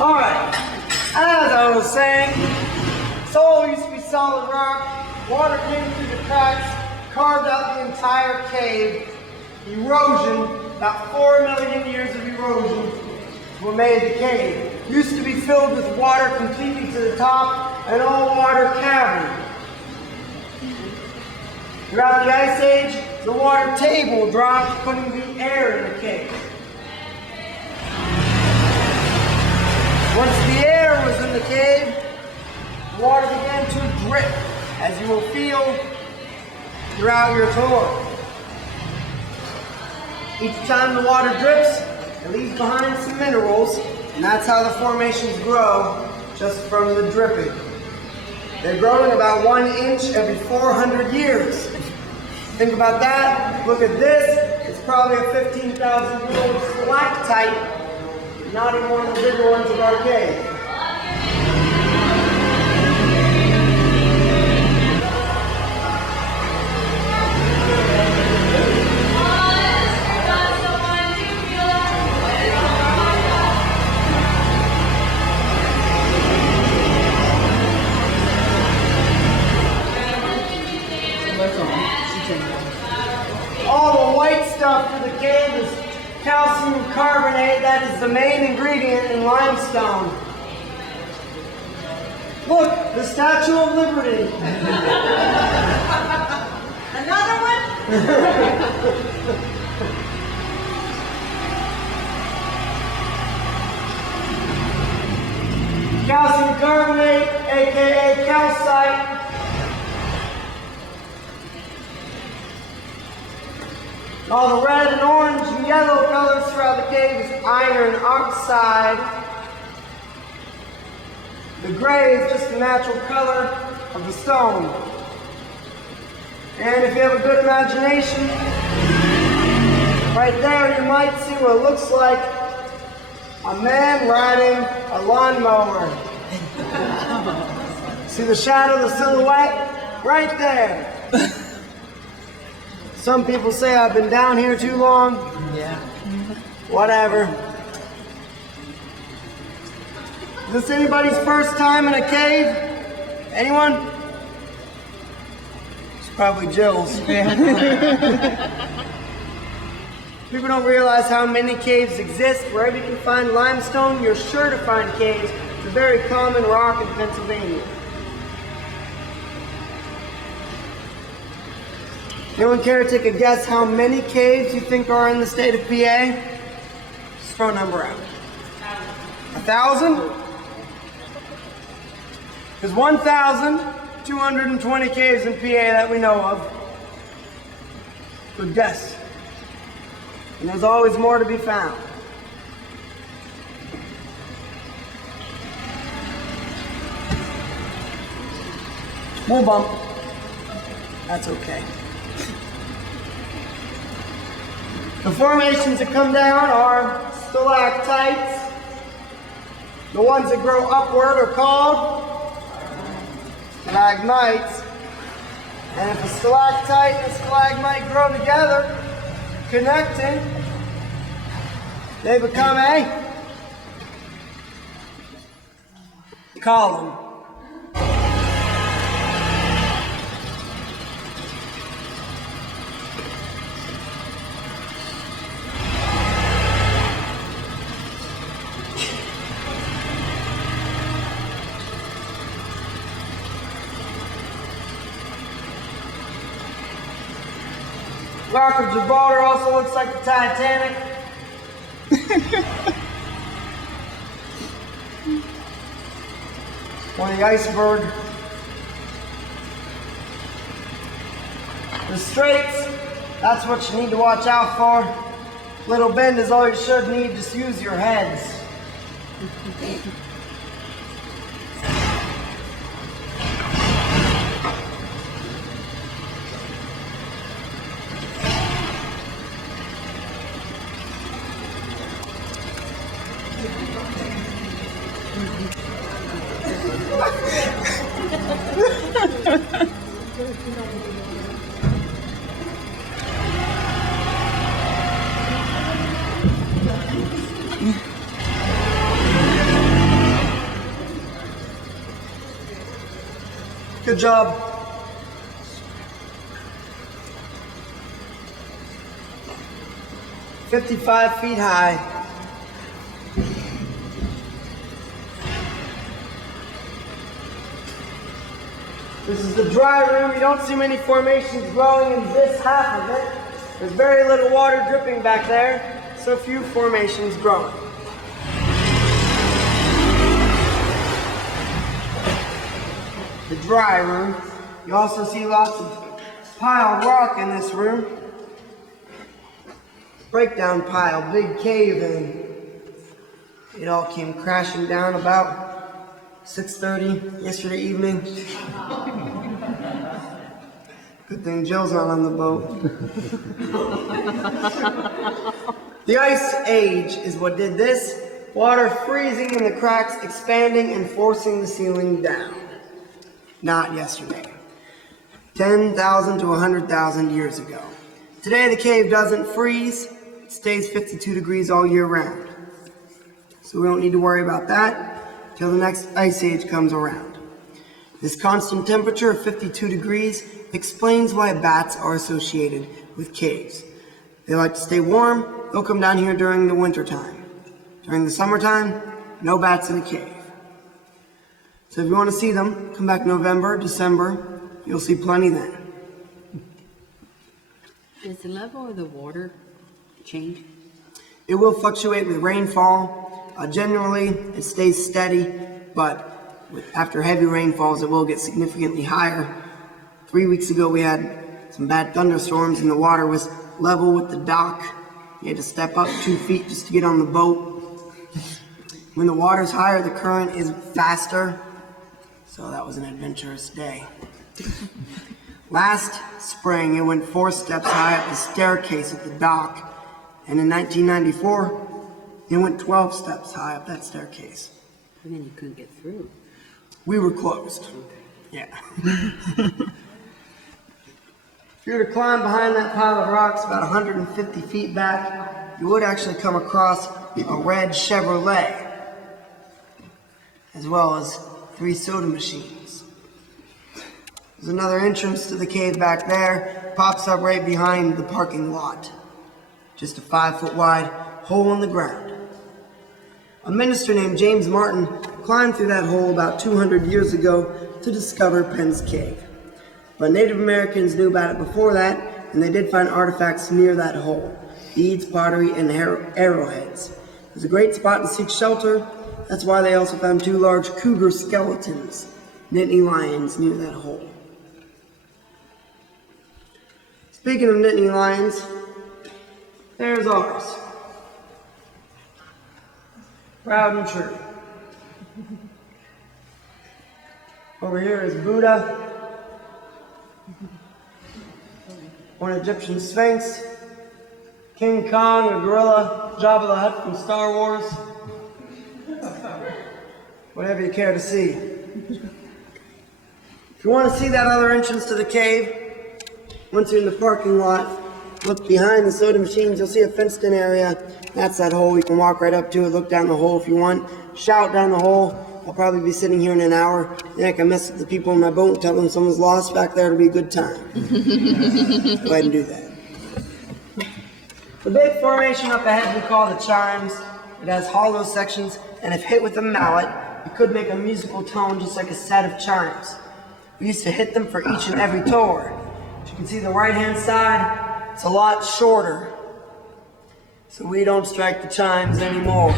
Alright, as I was saying, soil used to be solid rock, water came through the cracks, carved out the entire cave. Erosion, about 4 million years of erosion, what made the cave. Used to be filled with water completely to the top, an all-water cavern. Throughout the Ice Age, the water table dropped, putting the air in the cave. Once the air was in the cave, the water began to drip, as you will feel throughout your tour. Each time the water drips, it leaves behind some minerals, and that's how the formations grow, just from the dripping. They're growing about 1 inch every 400 years. Think about that. Look at this. It's probably a 15,000-year-old stalactite, not even one of the bigger ones of our cave. All the white stuff for the cave is calcium carbonate. That is the main ingredient in limestone. Look, the Statue of Liberty. Another one? Calcium carbonate, aka calcite. All the red and orange and yellow colors throughout the cave is iron oxide. The gray is just the natural color of the stone. And if you have a good imagination, right there you might see what looks like a man riding a lawnmower. See the shadow, the silhouette? Right there. Some people say I've been down here too long. Yeah. Whatever. Is this anybody's first time in a cave? Anyone? It's probably Jill's. People don't realize how many caves exist. Wherever you can find limestone, you're sure to find caves. It's a very common rock in Pennsylvania. Anyone care to take a guess how many caves you think are in the state of PA? Just throw a number out. 1,000? There's 1,220 caves in PA that we know of. Good guess. And there's always more to be found. More bump. That's okay. The formations that come down are stalactites. The ones that grow upward are called stalagmites. And if a stalactite and a stalagmite grow together, connecting, they become a column. Rock of Gibraltar also looks like the Titanic. Or the iceberg. The straits, that's what you need to watch out for. Little bend is all you should need, just use your heads. Good job. "55 feet high." This is the dry room. You don't see many formations growing in this half of it. There's very little water dripping back there, so few formations growing. The dry room. You also see lots of piled rock in this room. Breakdown pile, big cave in. It all came crashing down about 6:30 yesterday evening. Good thing Jill's not on the boat. The Ice Age is what did this. Water freezing in the cracks, expanding and forcing the ceiling down. Not yesterday. 10,000 to 100,000 years ago. Today the cave doesn't freeze. It stays 52 degrees all year round. So we don't need to worry about that till the next ice age comes around. This constant temperature of 52 degrees explains why bats are associated with caves. They like to stay warm. They'll come down here during the winter time. During the summertime, no bats in a cave. So if you want to see them, come back November, December. You'll see plenty then. Does the level of the water change? It will fluctuate with rainfall. Generally, it stays steady, but after heavy rainfalls, it will get significantly higher. 3 weeks ago, we had some bad thunderstorms, and the water was level with the dock. You had to step up 2 feet just to get on the boat. When the water's higher, the current is faster. So that was an adventurous day. Last spring, it went 4 steps high up the staircase at the dock. And in 1994, it went 12 steps high up that staircase. And then you couldn't get through. We were closed. Yeah. If you were to climb behind that pile of rocks about 150 feet back, you would actually come across a red Chevrolet, as well as 3 soda machines. There's another entrance to the cave back there. Pops up right behind the parking lot. Just a 5-foot wide hole in the ground. A minister named James Martin climbed through that hole about 200 years ago to discover Penn's cave. But Native Americans knew about it before that, and they did find artifacts near that hole. Beads, pottery, and arrowheads. It was a great spot to seek shelter. That's why they also found 2 large cougar skeletons, Nittany lions, near that hole. Speaking of Nittany lions, there's ours. Proud and true. Over here is Buddha, one Egyptian sphinx, King Kong, a gorilla, Jabba the Hutt from Star Wars. Whatever you care to see. If you want to see that other entrance to the cave, once you're in the parking lot, look behind the soda machines, you'll see a fenced-in area. That's that hole. You can walk right up to it, look down the hole if you want. Shout down the hole. I'll probably be sitting here in an hour. Then I can mess with the people in my boat and tell them someone's lost back there. It'll be a good time. Go ahead and do that. The big formation up ahead we call the chimes. It has hollow sections, and if hit with a mallet, it could make a musical tone just like a set of chimes. We used to hit them for each and every tour. As you can see the right-hand side, it's a lot shorter. So we don't strike the chimes anymore.